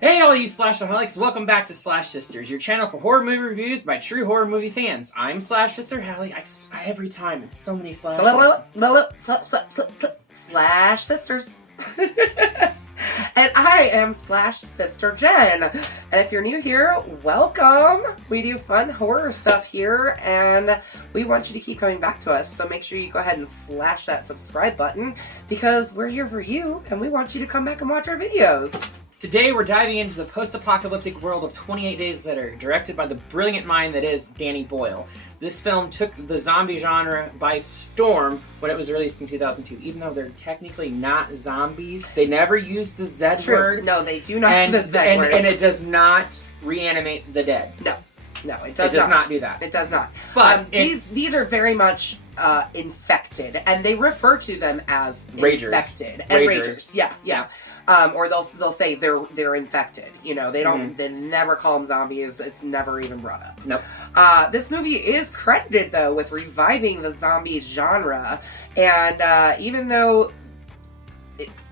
Hey all you Slashaholics, welcome back to Slash Sisters, your channel for horror movie reviews by true horror movie fans. I'm Slash Sister Hallie. Every time, it's so many slashes. Slash Sisters. And I am Slash Sister Jen. And if you're new here, welcome. We do fun horror stuff here, and we want you to keep coming back to us. So make sure you go ahead and slash that subscribe button, because we're here for you, and we want you to come back and watch our videos. Today we're diving into the post-apocalyptic world of 28 Days Later, directed by the brilliant mind that is Danny Boyle. This film took the zombie genre by storm when it was released in 2002. Even though they're technically not zombies, they never used the Z word. No, they do not use the Z word. And it does not reanimate the dead. No, it does not do that. It does not. But these are very much infected, and they refer to them as infected and ragers. Yeah. Or they'll say they're infected. You know, they don't. They never call them zombies. It's never even brought up. Nope. This movie is credited though with reviving the zombie genre, and even though,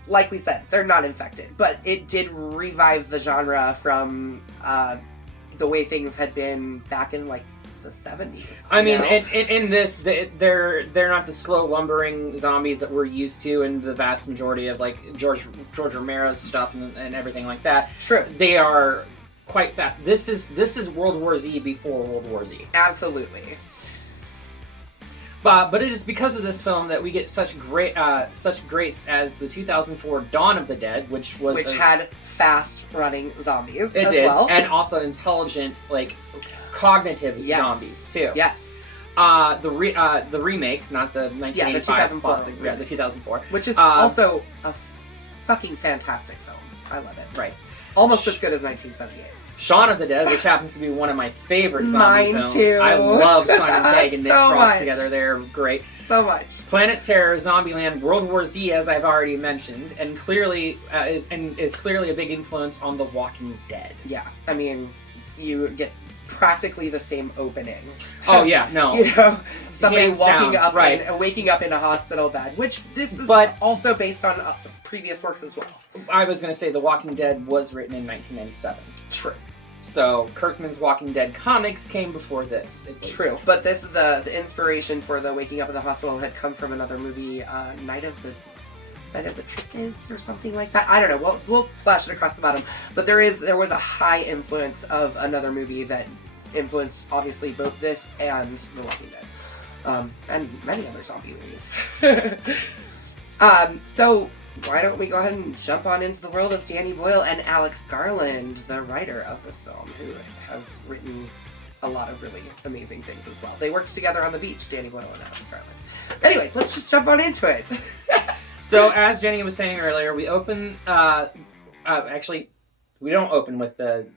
like we said, they're not infected, but it did revive the genre from the way things had been back in like the 70s. I mean, in this, they're not the slow lumbering zombies that we're used to in the vast majority of like George Romero's stuff and everything like that. True. They are quite fast. This is World War Z before World War Z. Absolutely. But it is because of this film that we get such greats as the 2004 Dawn of the Dead, which had fast running zombies as well, and also intelligent, like cognitive zombies too. Yes. The remake, not the 1985 the 2004 classic, the 2004, which is also a fucking fantastic film. I love it. Right. Almost as good as 1978. Shaun of the Dead, which happens to be one of my favorite zombie films. Mine too. I love Simon Pegg and Nick So Frost much. together. They're great. So much. Planet Terror, Zombieland, World War Z, as I've already mentioned, and clearly is clearly a big influence on The Walking Dead. Yeah, I mean, you get practically the same opening. Oh yeah, no. You know, somebody Hands walking down, up right. and waking up in a hospital bed, which this is also based on previous works as well. I was going to say The Walking Dead was written in 1997. True. So Kirkman's Walking Dead comics came before this. True, but this the inspiration for the waking up in the hospital had come from another movie, Night of the Trickens or something like that. I don't know. We'll flash it across the bottom. But there was a high influence of another movie that influenced obviously both this and The Walking Dead, and many other zombie movies. So why don't we go ahead and jump on into the world of Danny Boyle and Alex Garland, the writer of this film, who has written a lot of really amazing things as well. They worked together on The Beach, Danny Boyle and Alex Garland. Anyway, let's just jump on into it. So, as Jenny was saying earlier, we open. Actually, we don't open with the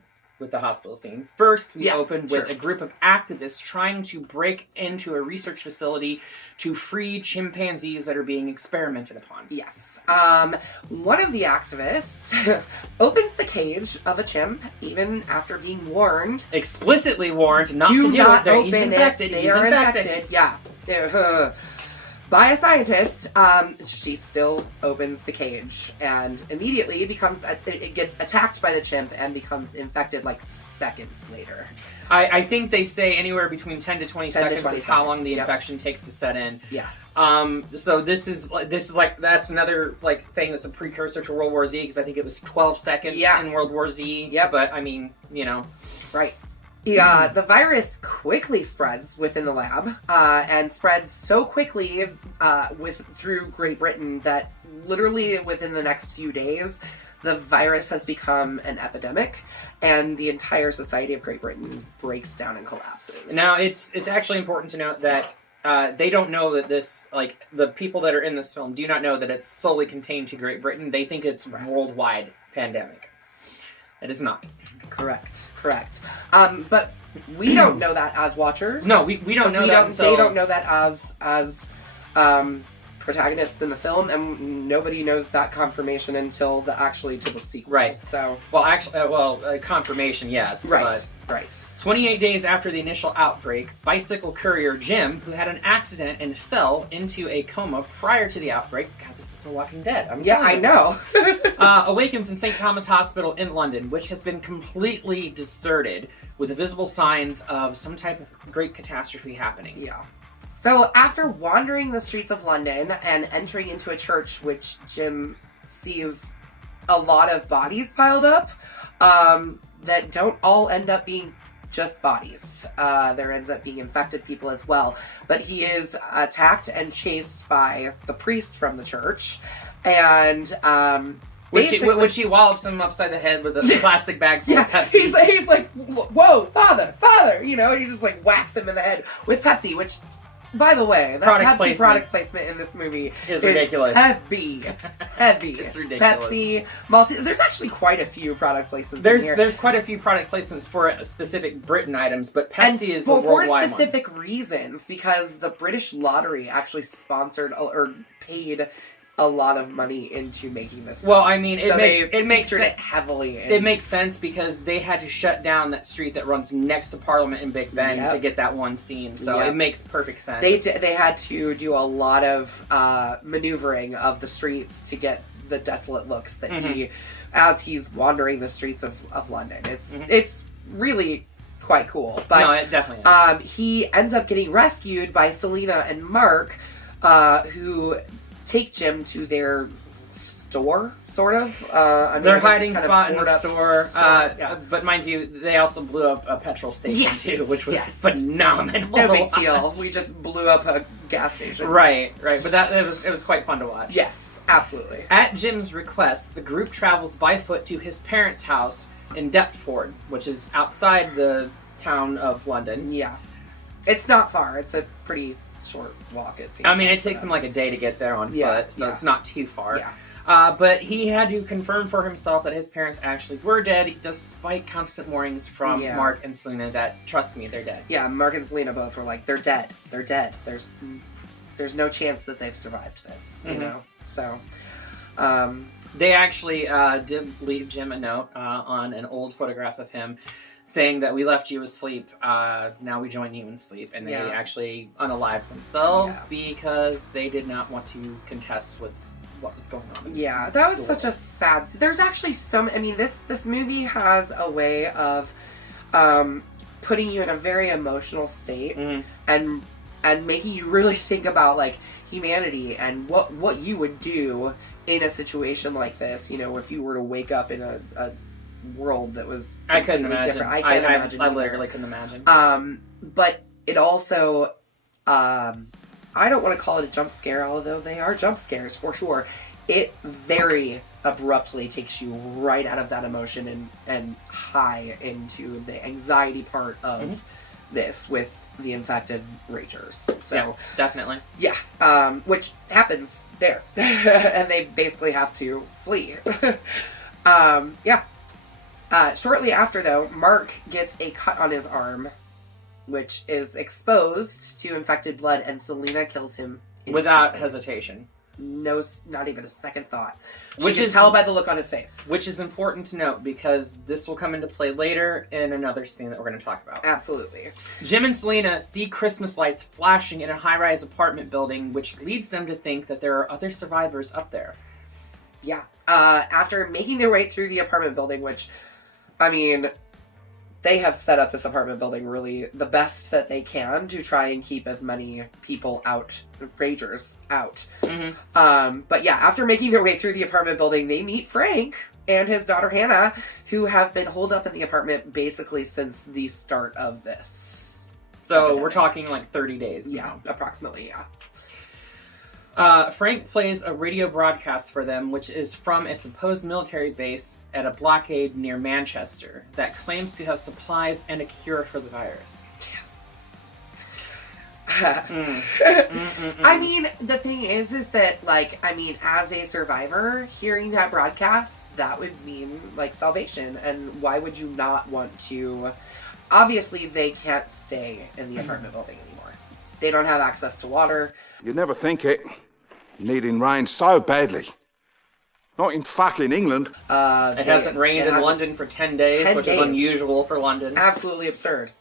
hospital scene. First, we open with a group of activists trying to break into a research facility to free chimpanzees that are being experimented upon. Yes. One of the activists opens the cage of a chimp, even after being warned. Explicitly warned not to do not it. Open He's infected. They are infected. Yeah. By a scientist. She still opens the cage, and immediately it gets attacked by the chimp and becomes infected like seconds later. I think they say anywhere between 10 to 20 seconds is how long the infection takes to set in. Yeah. So this is like that's another like thing that's a precursor to World War Z, because I think it was 12 seconds in World War Z. Yeah. But I mean, you know. Right. Yeah, the virus quickly spreads within the lab, and spreads so quickly through Great Britain that literally within the next few days, the virus has become an epidemic, and the entire society of Great Britain breaks down and collapses. Now, it's actually important to note that they don't know that this, like, the people that are in this film do not know that it's solely contained to Great Britain. They think it's a worldwide pandemic. It is not. Correct. But we don't know that as watchers. No, we don't know that. They don't know that as protagonists in the film, and nobody knows that confirmation until to the sequel. Right. So. Well, actually, confirmation, yes. Right. Right. 28 days after the initial outbreak, bicycle courier Jim, who had an accident and fell into a coma prior to the outbreak. God, this is The Walking Dead. I know. Awakens in St. Thomas Hospital in London, which has been completely deserted, with the visible signs of some type of great catastrophe happening. Yeah. So after wandering the streets of London and entering into a church, which Jim sees a lot of bodies piled up, that don't all end up being just bodies. There ends up being infected people as well. But he is attacked and chased by the priest from the church. And which he wallops him upside the head with a plastic bag full of Pepsi. He's like, whoa, father, and he just like whacks him in the head with Pepsi, which, by the way, that Pepsi product placement in this movie is ridiculous. Heavy. It's ridiculous. Pepsi, Maltese. There's actually quite a few product placements in here. There's quite a few product placements for specific Britain items, but Pepsi is the worldwide one. For specific reasons, because the British Lottery actually sponsored or paid a lot of money into making this film. Well, I mean, so it makes sense. It heavily. It makes sense because they had to shut down that street that runs next to Parliament in Big Ben to get that one scene. So it makes perfect sense. They had to do a lot of maneuvering of the streets to get the desolate looks that as he's wandering the streets of London. It's really quite cool. But no, it definitely is. He ends up getting rescued by Selena and Mark, who take Jim to their store, sort of. Their hiding spot in the store. But mind you, they also blew up a petrol station too, which was phenomenal. No big deal. We just blew up a gas station. Right. But it was quite fun to watch. Yes, absolutely. At Jim's request, the group travels by foot to his parents' house in Deptford, which is outside the town of London. Yeah. It's not far. It's a pretty short walk, it seems. I mean, it takes him like a day to get there on foot, so it's not too far. Yeah. But he had to confirm for himself that his parents actually were dead, despite constant warnings from Mark and Selena that, trust me, they're dead. Yeah, Mark and Selena both were like, they're dead. They're dead. There's no chance that they've survived this, you know? So, they actually did leave Jim a note on an old photograph of him, saying that we left you asleep, now we join you in sleep. And they actually unalived themselves because they did not want to contest with what was going on. Yeah, that was such a sad... There's actually this movie has a way of putting you in a very emotional state and making you really think about, like, humanity and what you would do in a situation like this, if you were to wake up in a world that was I couldn't imagine. Different. I can't imagine. I literally couldn't imagine. But it also, I don't want to call it a jump scare, although they are jump scares for sure. It very abruptly takes you right out of that emotion and high into the anxiety part of this with the infected ragers. So yeah, definitely. Yeah, which happens there, and they basically have to flee. Shortly after, though, Mark gets a cut on his arm, which is exposed to infected blood, and Selena kills him instantly. Without hesitation. No, not even a second thought. Which you can tell by the look on his face. Which is important to note, because this will come into play later in another scene that we're going to talk about. Absolutely. Jim and Selena see Christmas lights flashing in a high-rise apartment building, which leads them to think that there are other survivors up there. Yeah. After making their way through the apartment building, which... I mean, they have set up this apartment building really the best that they can to try and keep as many people out, ragers out. But yeah, after making their way through the apartment building, they meet Frank and his daughter Hannah, who have been holed up in the apartment basically since the start of this. So epidemic. We're talking like 30 days. Yeah, approximately, yeah. Frank plays a radio broadcast for them, which is from a supposed military base at a blockade near Manchester that claims to have supplies and a cure for the virus. I mean, the thing is that, like, I mean, as a survivor, hearing that broadcast, that would mean, like, salvation. And why would you not want to... Obviously, they can't stay in the apartment building anymore. They don't have access to water. You'd never think it. Needing rain so badly. Not in fucking England. It hasn't rained in London for 10 days, which is unusual for London. Absolutely absurd.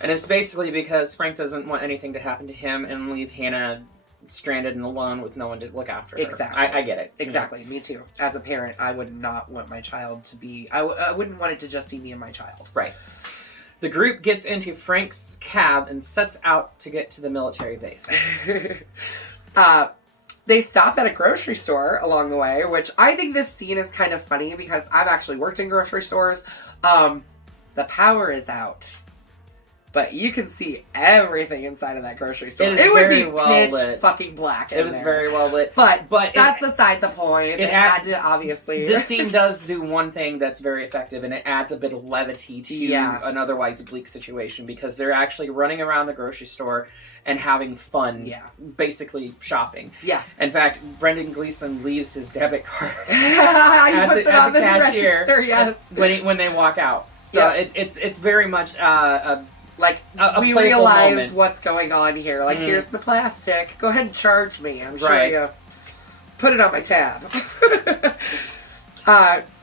And it's basically because Frank doesn't want anything to happen to him and leave Hannah stranded and alone with no one to look after her. Exactly. I get it. Exactly. Me too. As a parent, I would not want my child to be... I wouldn't want it to just be me and my child. Right. The group gets into Frank's cab and sets out to get to the military base. They stop at a grocery store along the way, which I think this scene is kind of funny because I've actually worked in grocery stores. The power is out. But you can see everything inside of that grocery store. It would be pitch fucking black. It was very well lit. But that's beside the point. It had to, obviously. This scene does do one thing that's very effective, and it adds a bit of levity to an otherwise bleak situation because they're actually running around the grocery store and having fun, basically shopping. Yeah. In fact, Brendan Gleeson leaves his debit card at the cashier register, when they walk out. So it's very much we realize moment. What's going on here. Like, here's the plastic. Go ahead and charge me. I'm sure you put it on my tab.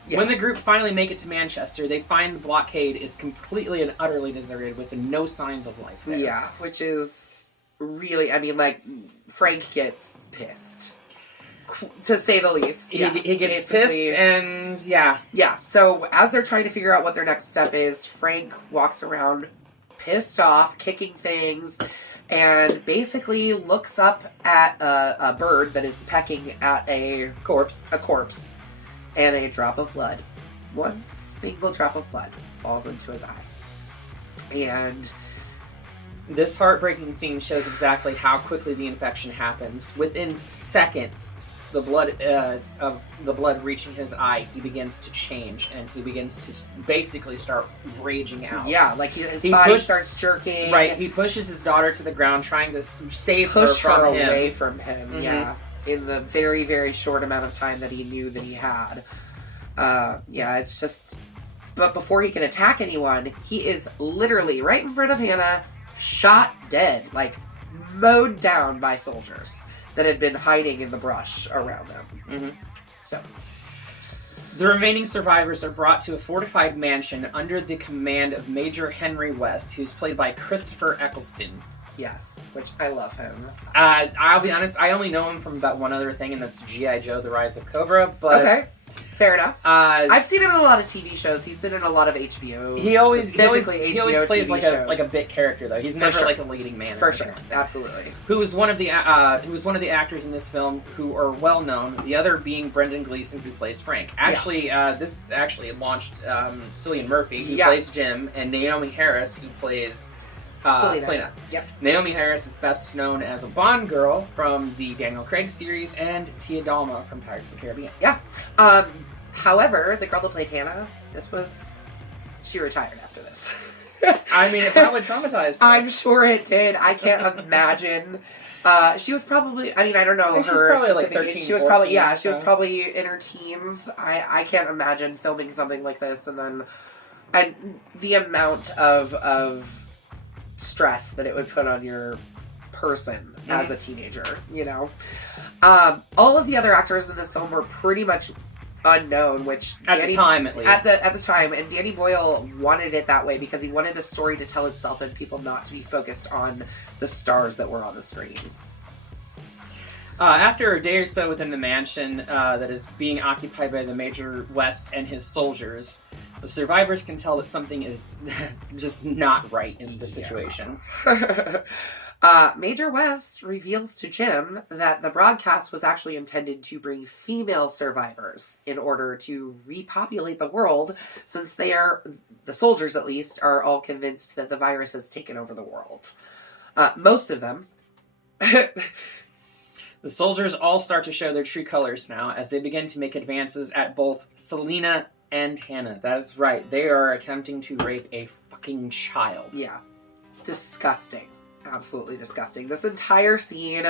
When the group finally make it to Manchester, they find the blockade is completely and utterly deserted with no signs of life there. Yeah, which is really, Frank gets pissed. To say the least. He gets pissed and Yeah, so as they're trying to figure out what their next step is, Frank walks around pissed off, kicking things, and basically looks up at a bird that is pecking at a corpse, and a drop of blood. One single drop of blood falls into his eye. And this heartbreaking scene shows exactly how quickly the infection happens. Within seconds, the blood reaching his eye, he begins to change, and he begins to basically start raging out. Yeah, like his body starts jerking. Right, he pushes his daughter to the ground, trying to save her from him. Away from him. Mm-hmm. Yeah, in the very, very short amount of time that he knew that he had. It's just. But before he can attack anyone, he is literally right in front of Hannah, shot dead, like mowed down by soldiers that had been hiding in the brush around them. Mm-hmm. So, the remaining survivors are brought to a fortified mansion under the command of Major Henry West, who's played by Christopher Eccleston. Yes, which I love him. I'll be honest, I only know him from about one other thing, and that's G.I. Joe: The Rise of Cobra. But okay. Fair enough. I've seen him in a lot of TV shows. He's been in a lot of HBO. He always plays like a bit character though. He's never like a leading man. For sure, absolutely. Who was one of the actors in this film who are well known. The other being Brendan Gleeson, who plays Frank. Actually, this actually launched Cillian Murphy, who plays Jim, and Naomi Harris, who plays Selena. Yep. Naomi Harris is best known as a Bond girl from the Daniel Craig series and Tia Dalma from Pirates of the Caribbean. Yeah. However, the girl that played Hannah, she retired after this. I mean, it probably traumatized her. I'm sure it did. I can't imagine. She was probably, I don't know her probably like 13, she was 14, probably, she was probably in her teens. I can't imagine filming something like this and the amount of stress that it would put on your person as a teenager, all of the other actors in this film were pretty much unknown, which at the time, at least. At the time, and Danny Boyle wanted it that way because he wanted the story to tell itself and people not to be focused on the stars that were on the screen. After a day or so within the mansion that is being occupied by the Major West and his soldiers, the survivors can tell that something is just not right in the situation. Major West reveals to Jim that the broadcast was actually intended to bring female survivors in order to repopulate the world, since the soldiers at least, are all convinced that the virus has taken over the world. Most of them. The soldiers all start to show their true colors now as they begin to make advances at both Selena and Hannah. That is right. They are attempting to rape a fucking child. Yeah. Disgusting. Absolutely disgusting. This entire scene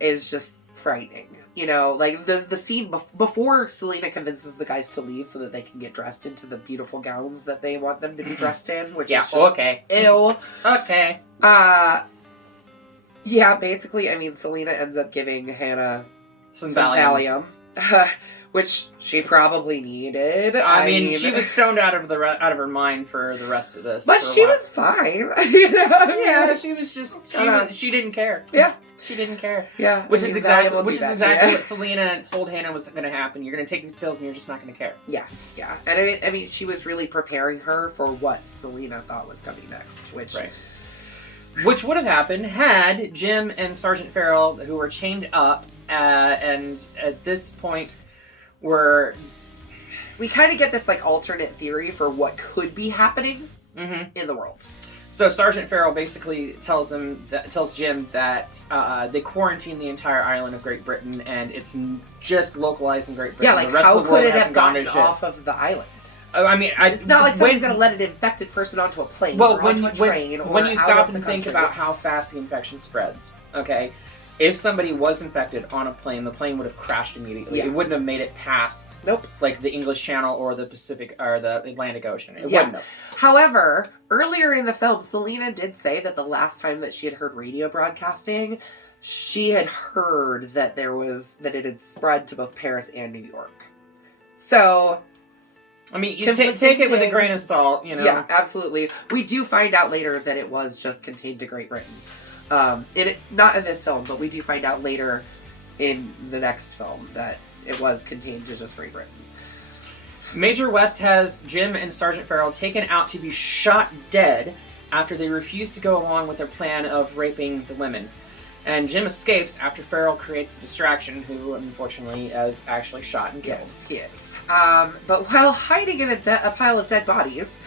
is just frightening. Like the scene before Selena convinces the guys to leave so that they can get dressed into the beautiful gowns that they want them to be dressed in, which is just okay. Ew. Okay. Yeah, basically, I mean, Selena ends up giving Hannah Some Valium. Which she probably needed. I mean, she was stoned out of her mind for the rest of this. But she was fine. You know what I mean? Yeah, she was just she didn't care. Yeah. She didn't care. Yeah. Which is exactly what Selena told Hannah was going to happen. You're going to take these pills and you're just not going to care. Yeah. Yeah. And I mean, she was really preparing her for what Selena thought was coming next, Which would have happened had Jim and Sergeant Farrell, who were chained up, and at this point we kind of get this like alternate theory for what could be happening in the world. So Sergeant Farrell basically tells Jim that they quarantine the entire island of Great Britain, and it's just localized in Great Britain. Yeah, like the rest how of the world could it have hasn't gone gotten to off of the island? I mean, it's not like somebody's going to let an infected person onto a plane or onto a train when you stop and think about how fast the infection spreads, okay? If somebody was infected on a plane, the plane would have crashed immediately. Yeah. It wouldn't have made it past, like the English Channel or the Pacific or the Atlantic Ocean. It wouldn't have. However, earlier in the film, Selena did say that the last time that she had heard radio broadcasting, she had heard that it had spread to both Paris and New York. So, I mean, you take it with a grain of salt, you know. Yeah, absolutely. We do find out later that it was just contained to Great Britain. Not in this film, but we do find out later in the next film that it was contained to just Great Britain. Major West has Jim and Sergeant Farrell taken out to be shot dead after they refuse to go along with their plan of raping the women. And Jim escapes after Farrell creates a distraction, who unfortunately is actually shot and killed. Yes, he is. But while hiding in a pile of dead bodies,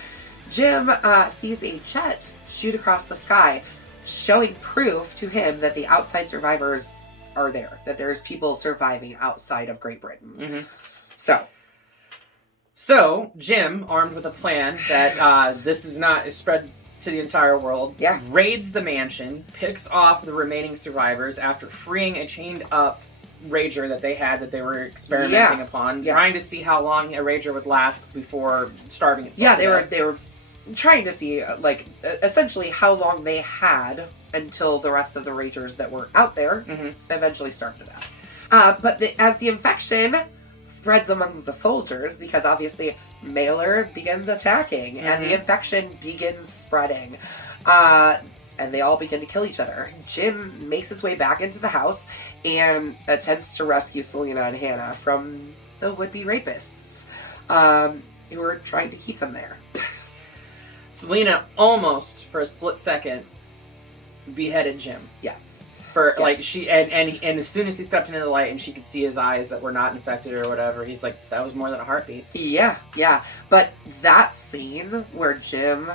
Jim sees a jet shoot across the sky, showing proof to him that the outside survivors are there, that there's people surviving outside of Great Britain. Mm-hmm. So Jim, armed with a plan that this is not spread to the entire world, raids the mansion, picks off the remaining survivors after freeing a chained up rager that they were experimenting upon, trying to see how long a rager would last before starving itself. Yeah, they were trying to see, essentially how long they had until the rest of the ragers that were out there eventually starved to death. But as the infection spreads among the soldiers, because obviously Mailer begins attacking, and the infection begins spreading, and they all begin to kill each other. Jim makes his way back into the house and attempts to rescue Selena and Hannah from the would-be rapists, who are trying to keep them there. Selena almost, for a split second, beheaded Jim. Yes. She and as soon as he stepped into the light and she could see his eyes that were not infected or whatever, he's like, that was more than a heartbeat. Yeah. But that scene where Jim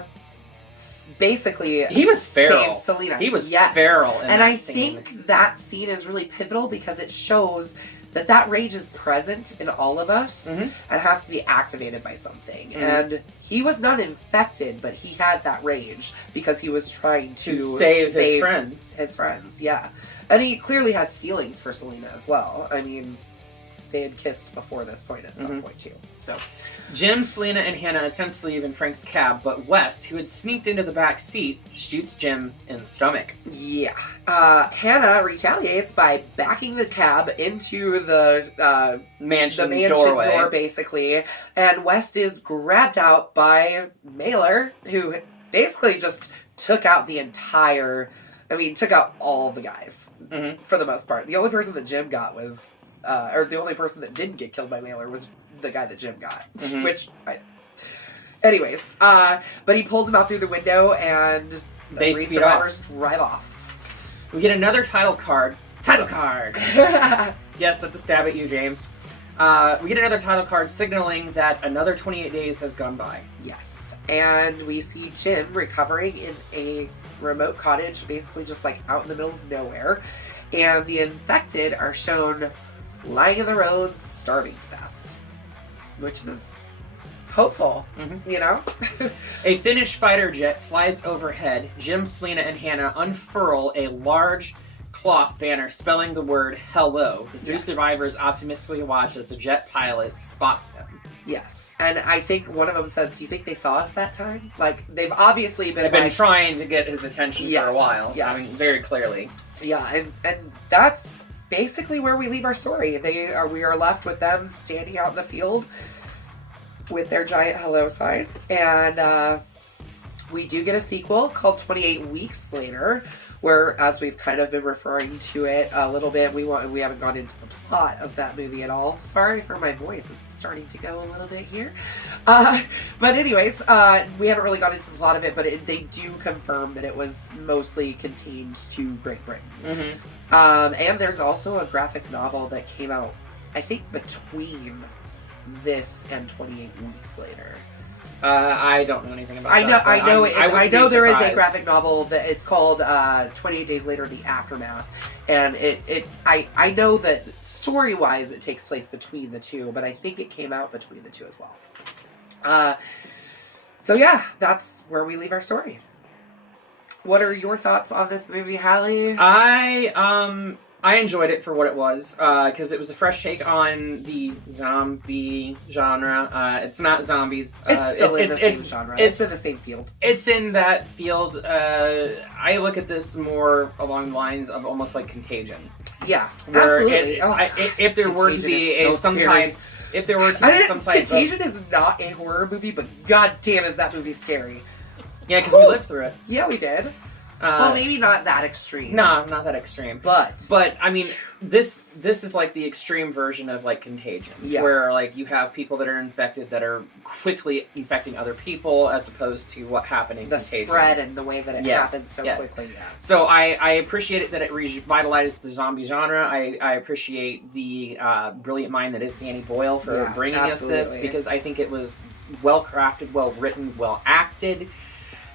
basically saves Selena. He was feral. And I think that scene is really pivotal because it shows that rage is present in all of us and has to be activated by something. And he was not infected, but he had that rage because he was trying to save his friends. His friends, yeah. And he clearly has feelings for Selena as well. I mean, they had kissed before this point at some point too. So Jim, Selena, and Hannah attempt to leave in Frank's cab, but Wes, who had sneaked into the back seat, shoots Jim in the stomach. Yeah. Hannah retaliates by backing the cab into the mansion door, basically, and West is grabbed out by Mailer, who basically just took out took out all the guys, for the most part. The only person that Jim got was, or the only person that didn't get killed by Mailer was the guy that Jim got, anyways, but he pulls him out through the window and the three survivors drive off. We get another title card. Yes, that's a stab at you, James. We get another title card signaling that another 28 days has gone by. Yes, and we see Jim recovering in a remote cottage, basically just like out in the middle of nowhere, and the infected are shown lying in the roads, starving to death. Which is hopeful, you know? A Finnish fighter jet flies overhead. Jim, Selena, and Hannah unfurl a large cloth banner spelling the word hello. The three survivors optimistically watch as the jet pilot spots them. Yes. And I think one of them says, do you think they saw us that time? Like, they've obviously been trying to get his attention for a while. Yes. I mean, very clearly. Yeah, and that's basically where we leave our story. We are left with them standing out in the field with their giant hello sign, and we do get a sequel called 28 Weeks Later, where, as we've kind of been referring to it a little bit, we haven't gone into the plot of that movie at all. Sorry for my voice; it's starting to go a little bit here. But anyways, we haven't really gone into the plot of it, but they do confirm that it was mostly contained to Great Britain. Mm-hmm. And there's also a graphic novel that came out, I think, between this and 28 Weeks Later. I don't know anything about that. I know there is a graphic novel that it's called 28 Days Later, The Aftermath, and I know that story-wise it takes place between the two, but I think it came out between the two as well. So yeah, that's where we leave our story. What are your thoughts on this movie, Hallie? I enjoyed it for what it was, because it was a fresh take on the zombie genre. It's not zombies. It's still in the same genre. It's in the same field. It's in that field. I look at this more along the lines of almost like Contagion. Yeah, absolutely. If there were to be some type... Contagion is not a horror movie, but god damn is that movie scary. Yeah, because we lived through it. Yeah, we did. Well, maybe not that extreme. No, not that extreme. But I mean, this is like the extreme version of like Contagion, where like you have people that are infected that are quickly infecting other people, as opposed to what happened in Contagion. The spread and the way that it happens so quickly. Yeah. So I appreciate it that it revitalized the zombie genre. I appreciate the brilliant mind that is Danny Boyle for bringing us this, because I think it was well crafted, well written, well acted.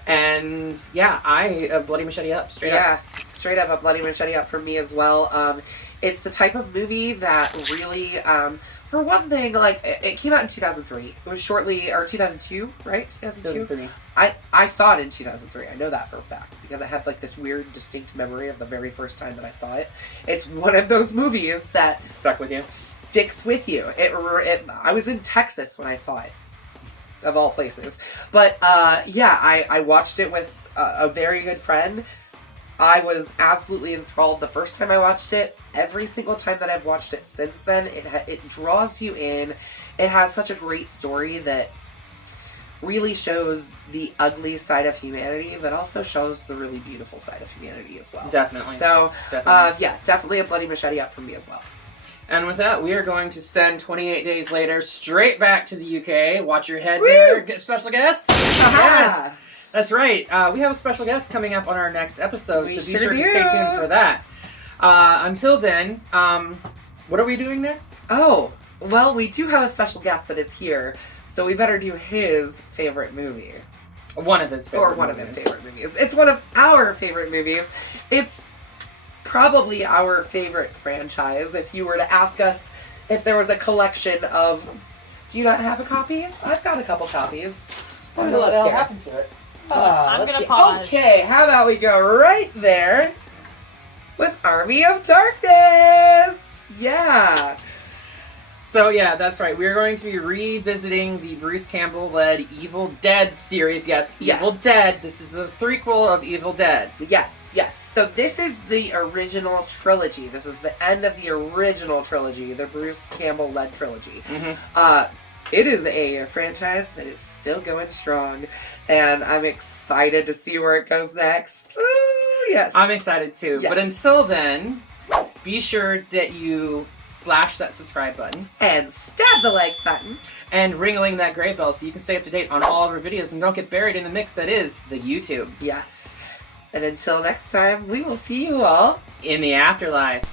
And yeah, a Bloody Machete up, straight up. Yeah, straight up a Bloody Machete up for me as well. It's the type of movie that really, for one thing, like, it came out in 2003. It was shortly, or 2002, right? 2002? I saw it in 2003. I know that for a fact, because I have like this weird, distinct memory of the very first time that I saw it. It's one of those movies that stuck with you, sticks with you. I was in Texas when I saw it, of all places. But I watched it with a very good friend. I was absolutely enthralled the first time I watched it. Every single time that I've watched it since then, it draws you in. It has such a great story that really shows the ugly side of humanity, but also shows the really beautiful side of humanity as well. Definitely. So, definitely a Bloody Machete up for me as well. And with that, we are going to send 28 Days Later straight back to the UK. Watch your head there, special guest. Yes, that's right. We have a special guest coming up on our next episode, so be sure to stay tuned for that. Until then, what are we doing next? Oh, well, we do have a special guest that is here, so we better do his favorite movie. One of his favorite movies. It's one of our favorite movies. It's probably our favorite franchise. If you were to ask us if there was a collection of... Do you not have a copy? I've got a couple copies. What the hell happened to it? I'm going to pause. Okay, how about we go right there with Army of Darkness? Yeah. So yeah, that's right. We're going to be revisiting the Bruce Campbell-led Evil Dead series. Yes, Evil Dead. This is a threequel of Evil Dead. Yes. So this is the original trilogy. This is the end of the original trilogy, the Bruce Campbell-led trilogy. Mm-hmm. It is a franchise that is still going strong, and I'm excited to see where it goes next. Ooh, yes. I'm excited too. Yes. But until then, be sure that you slash that subscribe button. And stab the like button. And ring-a-ling that gray bell so you can stay up to date on all of our videos and don't get buried in the mix that is the YouTube. Yes. And until next time, we will see you all in the afterlife.